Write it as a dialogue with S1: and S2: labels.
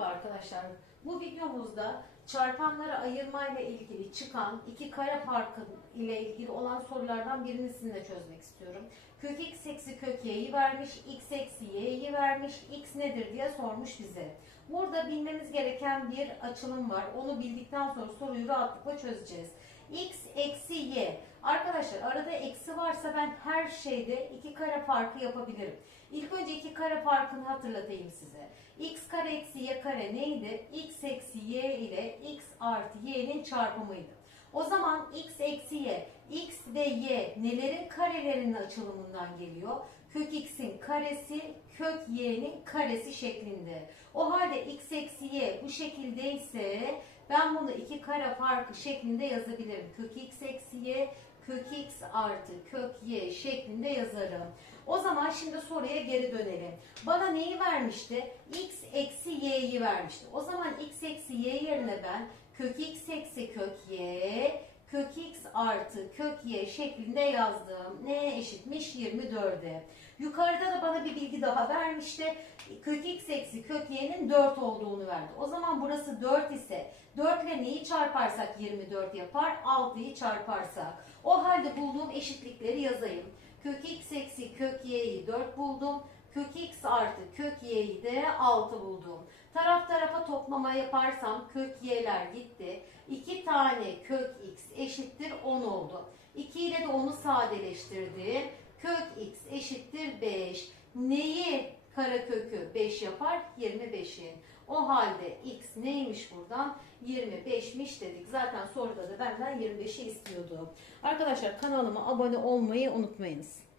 S1: Merhaba arkadaşlar. Bu videomuzda çarpanlara ayırmayla ilgili çıkan iki kare farkı ile ilgili olan sorulardan birini sizinle çözmek istiyorum. Kök x eksi kök y'yi vermiş, x eksi y'yi vermiş, x nedir diye sormuş bize. Burada bilmemiz gereken bir açılım var. Onu bildikten sonra soruyu rahatlıkla çözeceğiz. x eksi y. Arkadaşlar arada eksi varsa ben her şeyde iki kare farkı yapabilirim. İlk önce iki kare farkını hatırlatayım size. x kare eksi y kare neydi? x eksi y ile x artı y'nin çarpımıydı. O zaman x eksi y, x ve y nelerin karelerinin açılımından geliyor? Kök x'in karesi, kök y'nin karesi şeklinde. O halde x eksi y bu şekildeyse ben bunu iki kare farkı şeklinde yazabilirim. Kök x eksi y, kök x artı kök y şeklinde yazarım. O zaman şimdi soruya geri dönelim. Bana neyi vermişti? x eksi y'yi vermişti. O zaman x eksi y yerine ben kök x eksi kök y, artı kök y şeklinde yazdım. Neye eşitmiş? 24'e. Yukarıda da bana bir bilgi daha vermişti. Kök x eksi kök y'nin 4 olduğunu verdi. O zaman burası 4 ise 4 ile neyi çarparsak 24 yapar? 6'yı çarparsak. O halde bulduğum eşitlikleri yazayım. Kök x eksi kök y'yi 4 buldum. Kök x artı kök y'yi de 6 buldum. Taraf tarafa toplama yaparsam kök y'ler gitti. 2 tane kök x eşittir 10 oldu. 2 ile de 10'u sadeleştirdim. Kök x eşittir 5. Neyi karekökü 5 yapar? 25'in. O halde x neymiş buradan? 25'miş dedik. Zaten soruda da benden 25'i istiyordu. Arkadaşlar kanalıma abone olmayı unutmayınız.